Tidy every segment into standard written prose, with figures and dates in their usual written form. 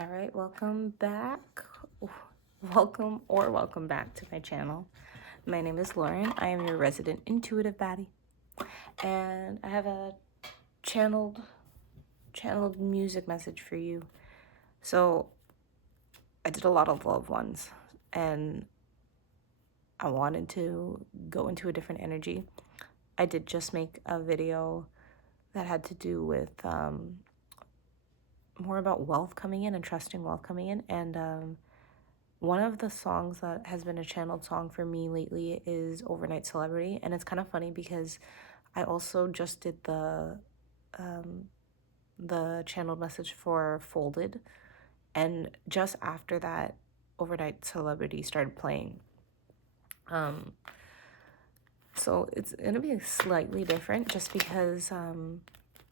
All right, welcome back. Welcome back to my channel. My name is Lauren. I am your resident intuitive baddie, and I have a channeled music message for you. So I did a lot of loved ones, and I wanted to go into a different energy. I did just make a video that had to do with more about wealth coming in and trusting wealth coming in, and one of the songs that has been a channeled song for me lately is Overnight Celebrity. And it's kind of funny because I also just did the channeled message for Folded. And just after that, Overnight Celebrity started playing. So it's going to be slightly different just because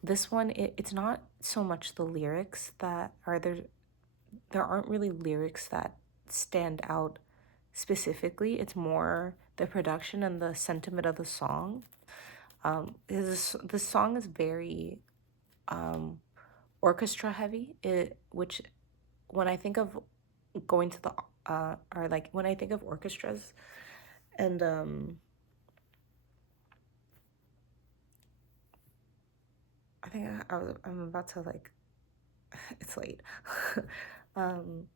this one, it's not so much the lyrics that are there. There aren't really lyrics that stand out specifically. It's more the production and the sentiment of the song. This song is very orchestra heavy, which when I think of going to the or like when I think of orchestras and I think I'm about to like it's late. Oh,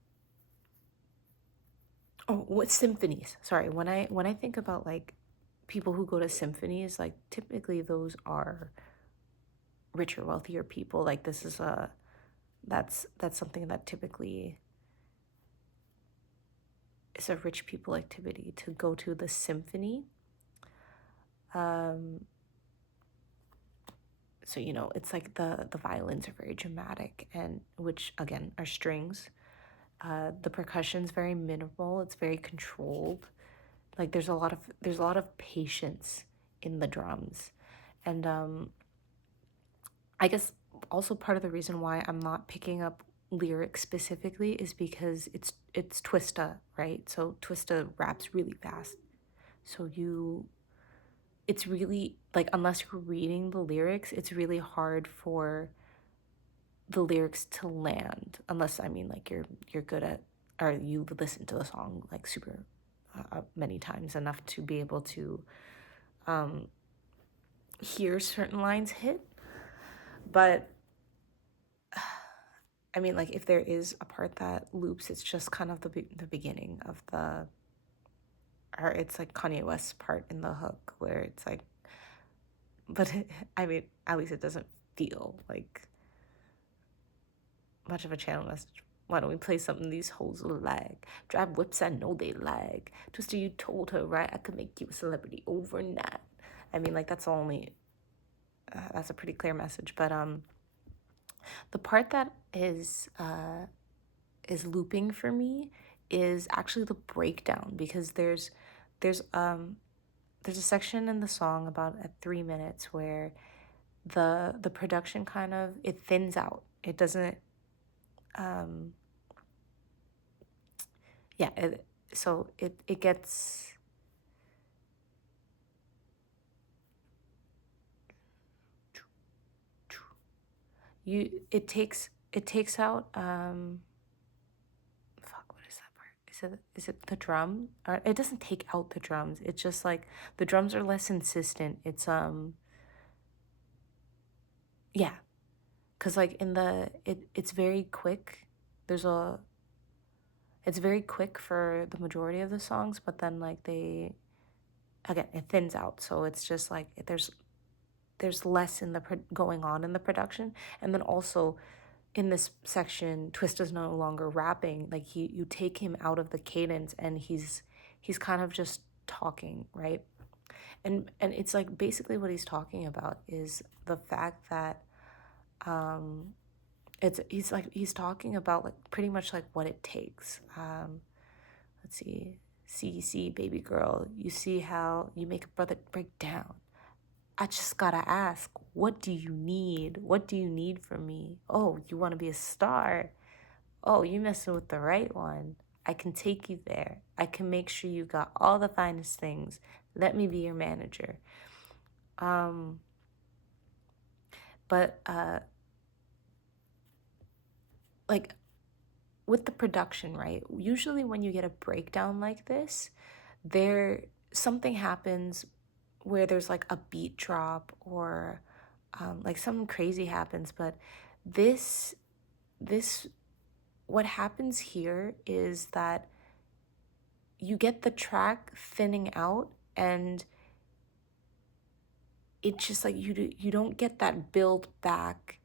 what symphonies? Sorry, when I think about like people who go to symphonies, like typically those are richer, wealthier people. Like this is that's something that typically is a rich people activity to go to the symphony. So you know, it's like the violins are very dramatic, and which again are strings. The percussion's very minimal. It's very controlled. Like there's a lot of patience in the drums, and I guess also part of the reason why I'm not picking up lyrics specifically is because it's Twista, right? So Twista raps really fast. So it's really like unless you're reading the lyrics, it's really hard for the lyrics to land unless I mean like you're good at or you listen to the song like super many times enough to be able to hear certain lines hit. But I mean, like, if there is a part that loops, it's just kind of the beginning of or it's like Kanye West's part in the hook where it's like, but I mean, at least it doesn't feel like much of a channel message. Why don't we play something these hoes lag? Drive whips, I know they lag. Twister, you told her, right? I could make you a celebrity overnight. I mean, like, that's that's a pretty clear message. But the part that is looping for me is actually the breakdown because there's a section in the song about at 3 minutes where the production kind of it thins out. It doesn't yeah, so it gets it takes out fuck, what is that part? Is it the drum? Or it doesn't take out the drums. It's just like the drums are less insistent. It's yeah, cuz like in it's very quick. There's a it's very quick for the majority of the songs, but then like they again, it thins out. So it's just like there's less in the going on in the production. And then also in this section, Twista's no longer rapping. Like you take him out of the cadence and he's kind of just talking, right? And it's like basically what he's talking about is the fact that he's talking about like pretty much like what it takes. Let's see, baby girl, you see how you make a brother break down. I just gotta ask, what do you need? What do you need from me? Oh, you want to be a star? Oh, you messing with the right one. I can take you there. I can make sure you got all the finest things. Let me be your manager. But like with the production, right? Usually when you get a breakdown like this, there something happens where there's like a beat drop or like something crazy happens. But this this what happens here is that you get the track thinning out, and it's just like you don't get that build back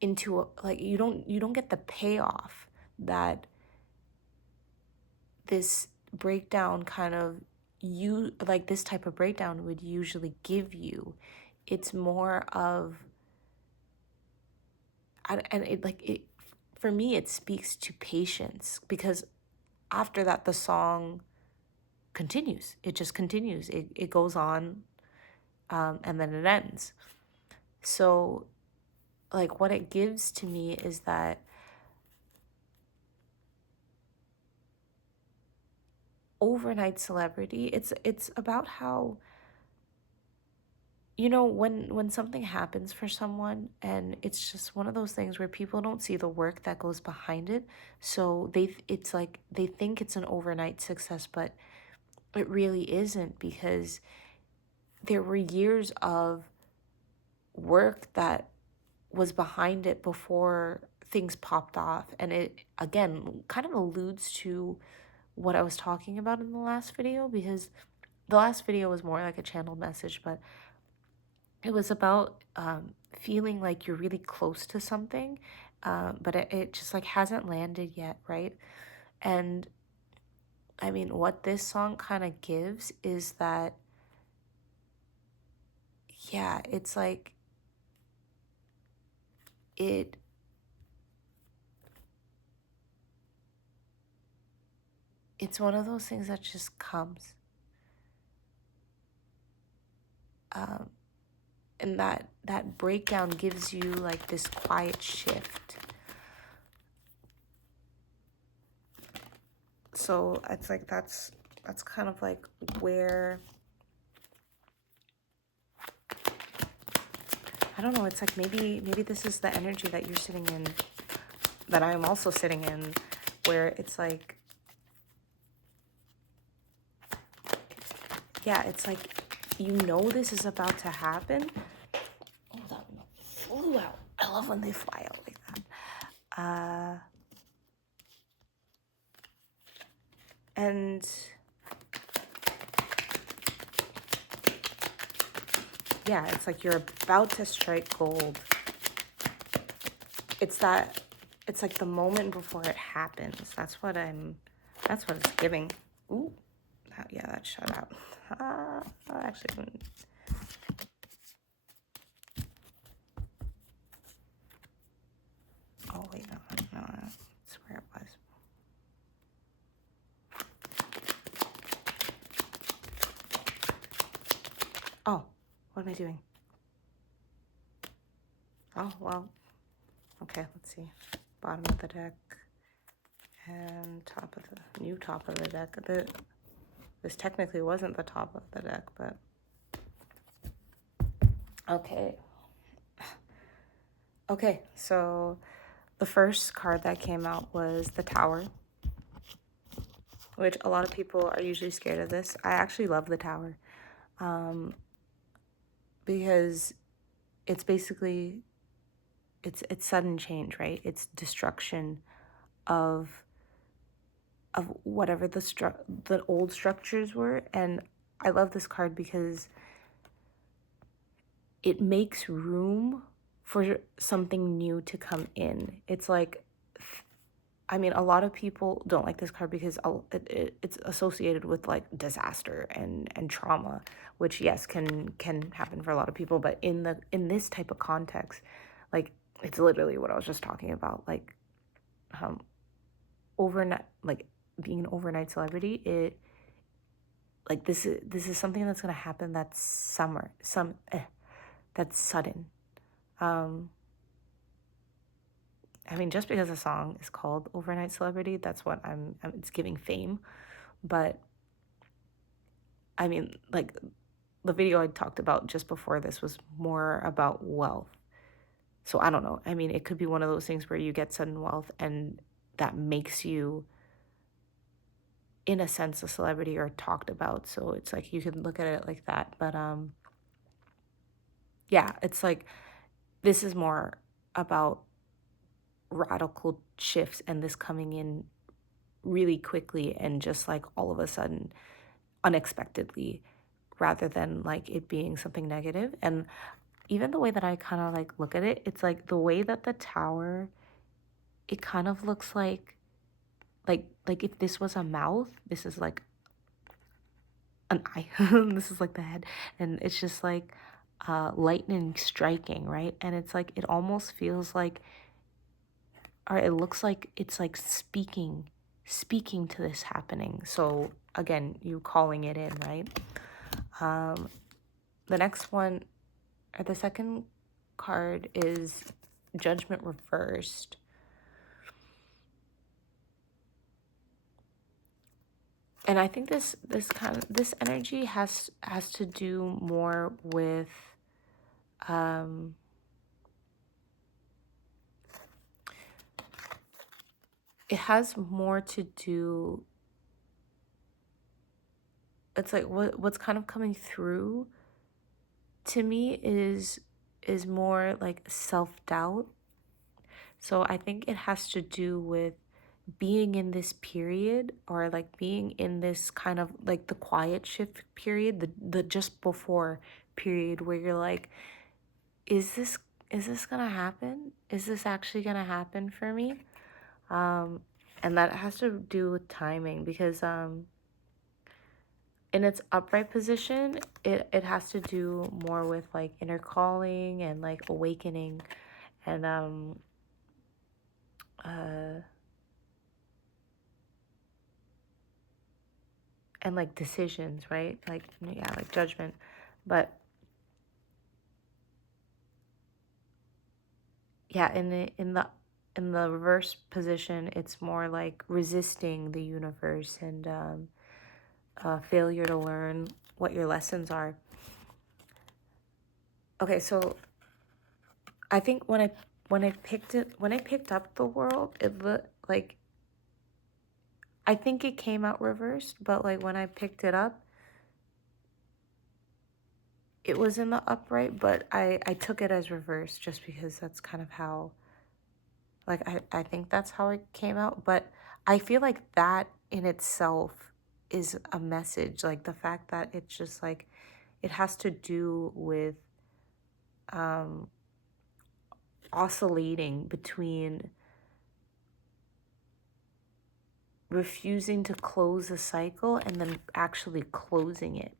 into like you don't get the payoff that this breakdown kind of you like this type of breakdown would usually give you. It's more of and it like it for me it speaks to patience, because after that the song continues. It just continues. It goes on, and then it ends. So like what it gives to me is that overnight celebrity, it's about how, you know, when something happens for someone and it's just one of those things where people don't see the work that goes behind it, so it's like they think it's an overnight success, but it really isn't, because there were years of work that was behind it before things popped off. And it again kind of alludes to what I was talking about in the last video, because the last video was more like a channeled message, but it was about feeling like you're really close to something, but it just like hasn't landed yet, right? And I mean, what this song kind of gives is that, yeah, it's like it it's one of those things that just comes, um, and that breakdown gives you like this quiet shift. So it's like that's kind of like where, I don't know, it's like maybe this is the energy that you're sitting in, that I'm also sitting in, where it's like, yeah, it's like, you know, this is about to happen. Oh, that one flew out. I love when they fly out like that. And yeah, it's like you're about to strike gold. It's like the moment before it happens. That's what it's giving. Ooh, yeah, that shut out. Actually, oh wait, no, that's where it was. Oh, what am I doing? Oh, well, okay, let's see. Bottom of the deck and top of the new top of the deck. This technically wasn't the top of the deck, but okay. Okay, so the first card that came out was the Tower, which a lot of people are usually scared of this. I actually love the Tower, because it's basically, it's sudden change, right? It's destruction of whatever the old structures were. And I love this card because it makes room for something new to come in. It's like, I mean, a lot of people don't like this card because it's associated with like disaster and trauma, which yes can happen for a lot of people. But in this type of context, like it's literally what I was just talking about. Like, overnight, like being an overnight celebrity, it like this is something that's gonna happen. That's that's sudden. I mean, just because a song is called Overnight Celebrity, that's what it's giving fame. But I mean, like the video I talked about just before this was more about wealth. So I don't know. I mean, it could be one of those things where you get sudden wealth and that makes you, in a sense, a celebrity or talked about. So it's like you can look at it like that. But yeah, it's like this is more about radical shifts and this coming in really quickly and just like all of a sudden, unexpectedly, rather than like it being something negative. And even the way that I kind of like look at it, it's like the way that the tower, it kind of looks like if this was a mouth, this is like an eye. This is like the head, and it's just like lightning striking, right? And it's like it almost feels like, or it looks like it's like speaking to this happening. So again, you calling it in, right? um the next one, or the second card, is Judgment reversed. And I think this energy has to do more with um it has more to do, it's like what's kind of coming through to me is more like self-doubt. So I think it has to do with being in this period, or like being in this kind of like the quiet shift period, the just before period, where you're like, is this gonna happen? Is this actually gonna happen for me? um and that has to do with timing, because in its upright position, it has to do more with like inner calling and like awakening, and uh and like decisions, right? Like, yeah, like judgment. But yeah, in the reverse position, it's more like resisting the universe, and failure to learn what your lessons are. Okay, so I think when I picked up the world, it looked like, I think it came out reversed, but like when I picked it up, it was in the upright, but I took it as reversed just because that's kind of how, like, I think that's how it came out. But I feel like that in itself is a message. Like the fact that it's just like, it has to do with um, oscillating between refusing to close a cycle and then actually closing it.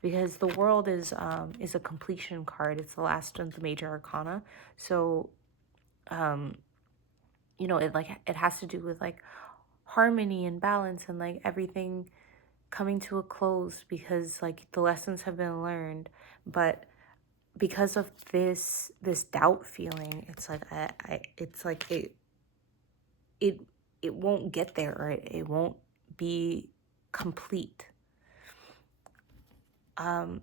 Because the world is a completion card. It's the last of the major arcana. So um, it like it has to do with like harmony and balance and like everything coming to a close, because like the lessons have been learned. But because of this doubt feeling, it's like it's like it it won't get there, or it won't be complete.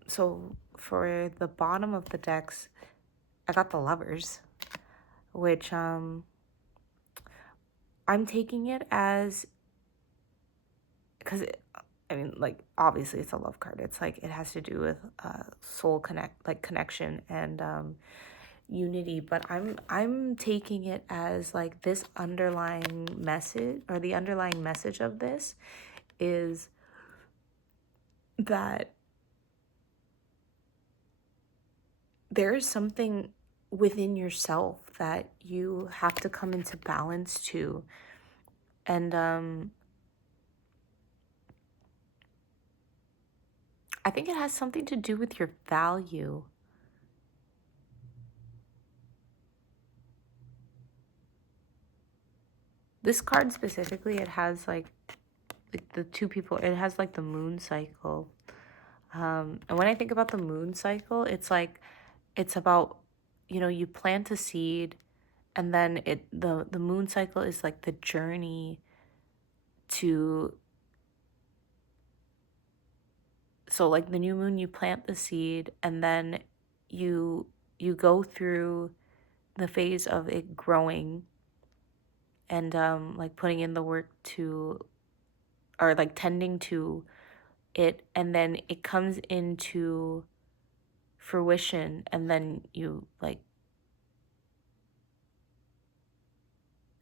So for the bottom of the decks, I got the Lovers, which I'm taking it as, because I mean, like, obviously it's a love card. It's like it has to do with soul connection and unity. But I'm taking it as like this underlying message, or the underlying message of this is that there is something within yourself that you have to come into balance to. And I think it has something to do with your value. This card specifically, it has like the two people, it has like the moon cycle. And when I think about the moon cycle, it's like it's about, you plant a seed, and then the moon cycle is like the journey to, so like the new moon, you plant the seed, and then you you go through the phase of it growing and like putting in the work to, or like tending to it, and then it comes into fruition, and then you like,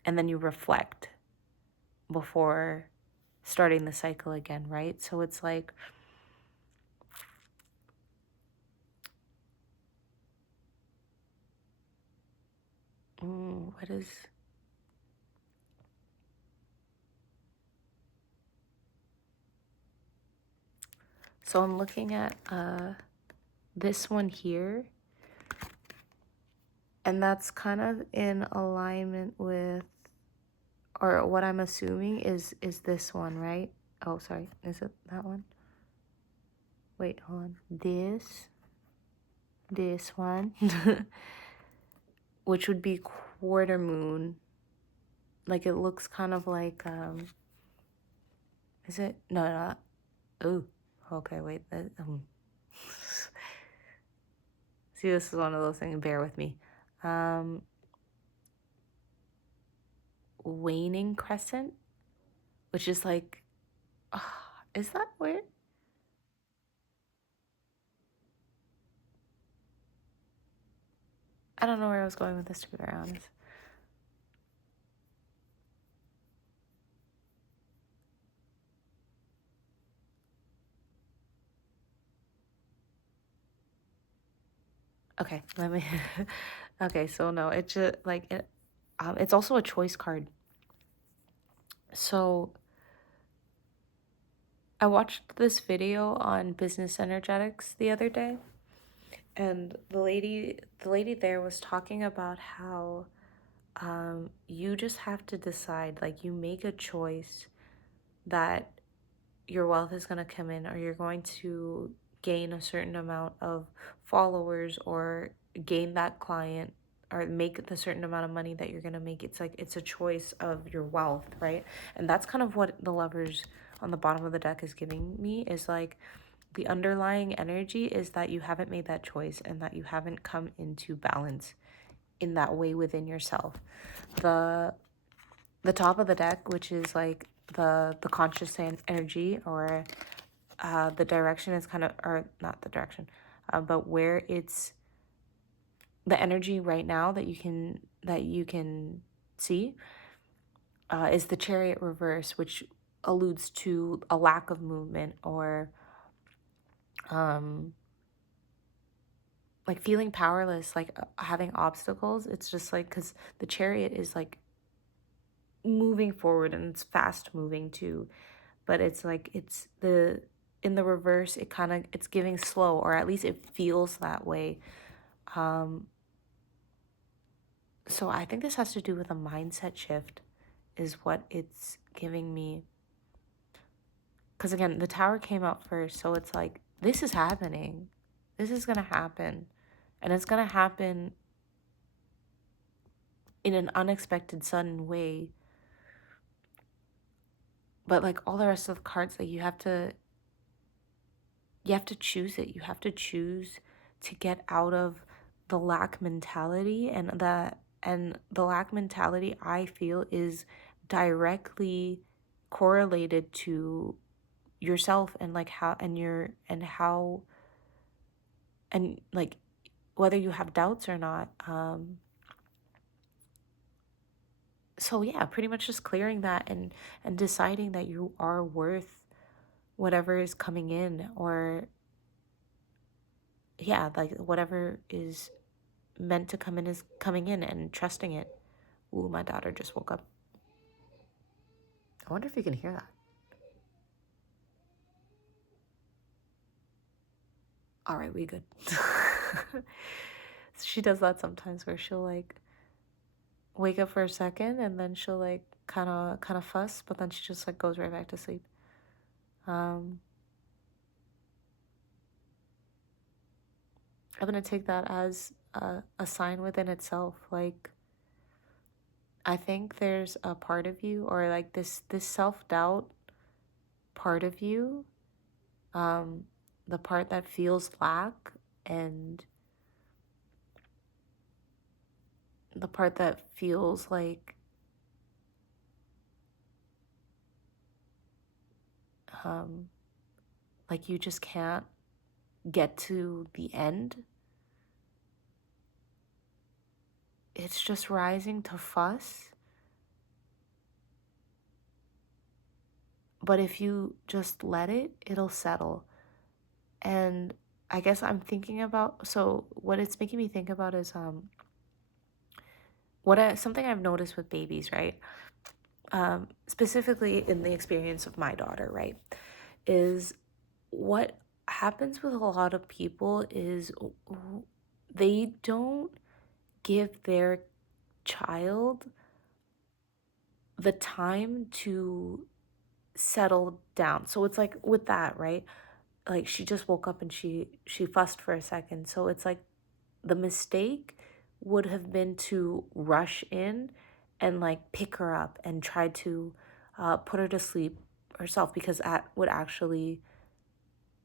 and then you reflect before starting the cycle again, right? So it's like, what is, so I'm looking at this one here, and that's kind of in alignment with, or what I'm assuming is this one, right? Oh, sorry, is it that one? Wait, hold on. This one, which would be quarter moon. Like it looks kind of like is it? No, no. Oh, okay, wait. See, this is one of those things. Bear with me. Um, Waning crescent, which is like, is that weird? I don't know where I was going with this, to be very honest. Okay, let me. Okay, so no, it just like it. It's also a choice card. So I watched this video on business energetics the other day, and the lady there was talking about how you just have to decide, like you make a choice that your wealth is going to come in, or you're going to gain a certain amount of followers, or gain that client, or make the certain amount of money that you're going to make. It's like it's a choice of your wealth, right? And that's kind of what the Lovers on the bottom of the deck is giving me, is like the underlying energy is that you haven't made that choice, and that you haven't come into balance in that way within yourself. The top of the deck, which is like the conscious energy, or the direction is kind of, or not the direction, but where it's the energy right now that you can see, is the Chariot reverse, which alludes to a lack of movement, or like feeling powerless, like having obstacles. It's just like, because the Chariot is like moving forward, and it's fast moving too, but it's like it's the in the reverse, it kind of, it's giving slow, or at least it feels that way. So I think this has to do with a mindset shift, is what it's giving me. Because again, the Tower came out first, so it's like, this is happening, this is gonna happen, and it's gonna happen in an unexpected, sudden way. But like all the rest of the cards, like you have to choose it. You have to choose to get out of the lack mentality, and the lack mentality, I feel, is directly correlated to yourself, and like how, and your, and how, and like whether you have doubts or not. So yeah, pretty much just clearing that, and deciding that you are worth whatever is coming in, or yeah, like whatever is meant to come in is coming in, and trusting it. Ooh, my daughter just woke up. I wonder if you can hear that. All right, we good. She does that sometimes, where she'll like wake up for a second, and then she'll like kind of fuss, but then she just like goes right back to sleep. I'm gonna take that as a sign within itself. Like, I think there's a part of you, or like this self-doubt part of you, the part that feels lack, and the part that feels um like you just can't get to the end. It's just rising to fuss. But if you just let it, it'll settle. And I guess I'm thinking about, so what it's making me think about is something I've noticed with babies, right? Specifically in the experience of my daughter, right? Is what happens with a lot of people is they don't give their child the time to settle down. So it's like with that, right? Like she just woke up and she fussed for a second. So it's like the mistake would have been to rush in and like pick her up and try to put her to sleep herself, because that would actually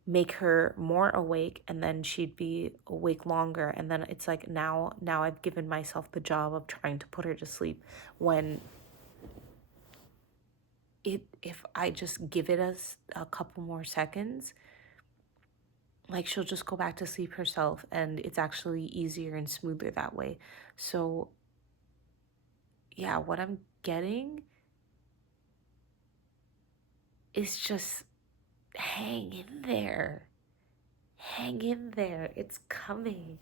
make her more awake, and then she'd be awake longer, and then it's like now I've given myself the job of trying to put her to sleep, when if I just give it us a couple more seconds, like she'll just go back to sleep herself, and it's actually easier and smoother that way. So yeah, what I'm getting is just hang in there. Hang in there. It's coming.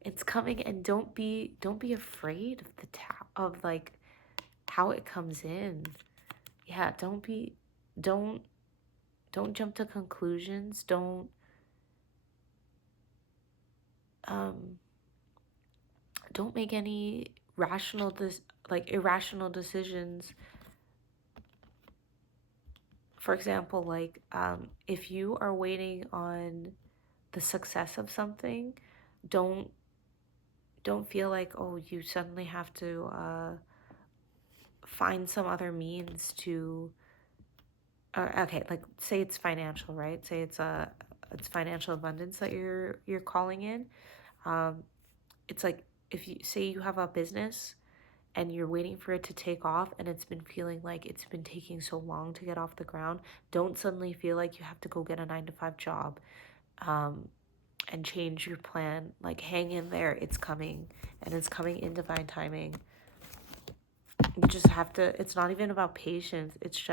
It's coming, and don't be afraid of the of like how it comes in. Yeah, don't don't jump to conclusions. Um don't make any irrational decisions. For example, like if you are waiting on the success of something, don't don't feel like, oh, you suddenly have to find some other means to okay, like say it's financial, right? Say it's financial abundance that you're calling in. um it's like, if you say you have a business and you're waiting for it to take off, and it's been feeling like it's been taking so long to get off the ground, don't suddenly feel like you have to go get a 9 to 5 job and change your plan. Like, hang in there. It's coming, and it's coming in divine timing. You just have to, it's not even about patience. It's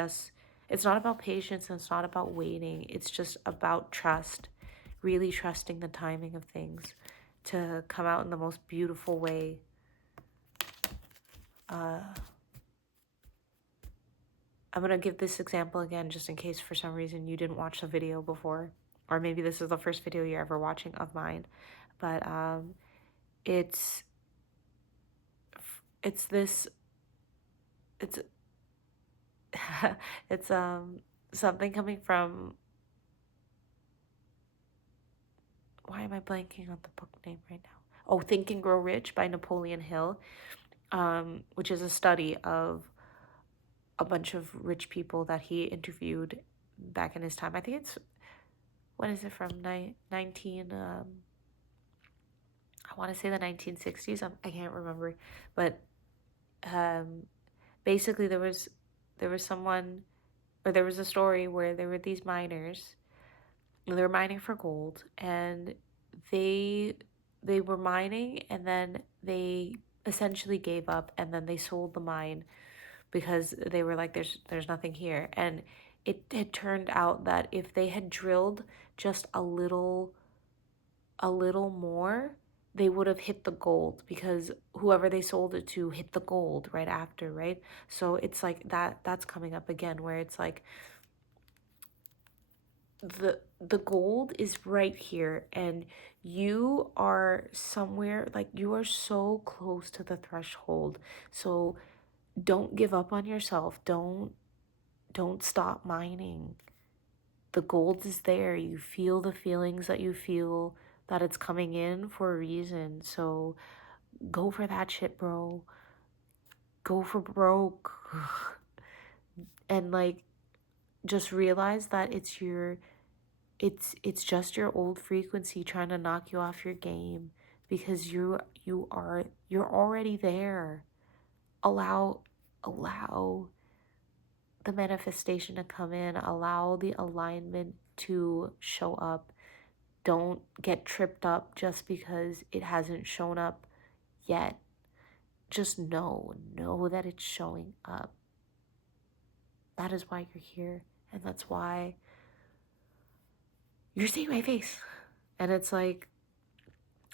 not about patience, and it's not about waiting. It's just about trust, really trusting the timing of things to come out in the most beautiful way. I'm going to give this example again, just in case for some reason you didn't watch the video before, or maybe this is the first video you're ever watching of mine. But it's it's this it's it's something coming from, why am I blanking on the book name right now? Oh, Think and Grow Rich by Napoleon Hill, which is a study of a bunch of rich people that he interviewed back in his time. I think it's, when is it from? 19 I want to say the 1960s. I can't remember, but basically there was someone, or there was a story where there were these miners. They were mining for gold, and they they were mining, and then they essentially gave up, and then they sold the mine because they were like, there's nothing here. And it had turned out that if they had drilled just a little more, they would have hit the gold, because whoever they sold it to hit the gold right after, right? So it's like that's coming up again, where it's like the gold is right here, and you are somewhere, like you are so close to the threshold. So don't give up on yourself. Don't stop mining. The gold is there. You feel the feelings that you feel, that it's coming in for a reason. So go for that shit, bro. Go for broke. And like, just realize that it's just your old frequency trying to knock you off your game. because you're already there. Allow the manifestation to come in, allow the alignment to show up. Don't get tripped up just because it hasn't shown up yet. Just know that it's showing up. That is why you're here, and that's why you're seeing my face. And it's like,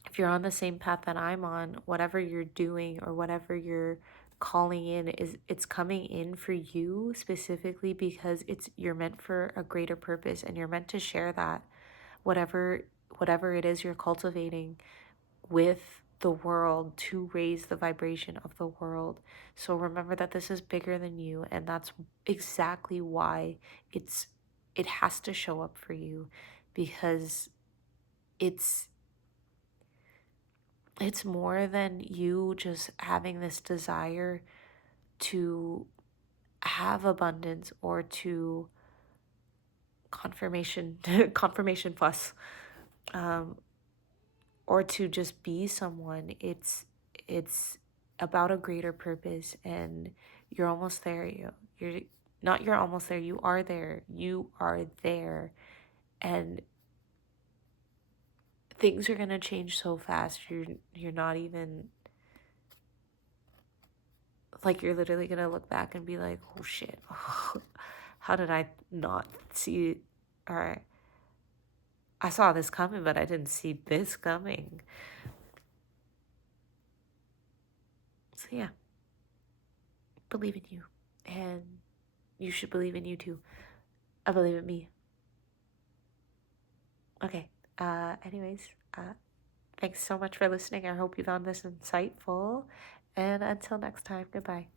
if you're on the same path that I'm on, whatever you're doing or whatever you're calling in, is it's coming in for you specifically because you're meant for a greater purpose, and you're meant to share that, whatever it is you're cultivating, with the world, to raise the vibration of the world. So remember that this is bigger than you, and that's exactly why it has to show up for you, because it's it's more than you just having this desire to have abundance or to confirmation confirmation plus, um, or to just be someone. It's about a greater purpose, and you're almost there. You're not, you're almost there, you are there. You are there. And things are going to change so fast. You're not even, like, you're literally going to look back and be like, oh shit. How did I not see, or I saw this coming, but I didn't see this coming. So yeah, believe in you, and you should believe in you too. I believe in me. Okay. Anyways, thanks so much for listening. I hope you found this insightful. And until next time, goodbye.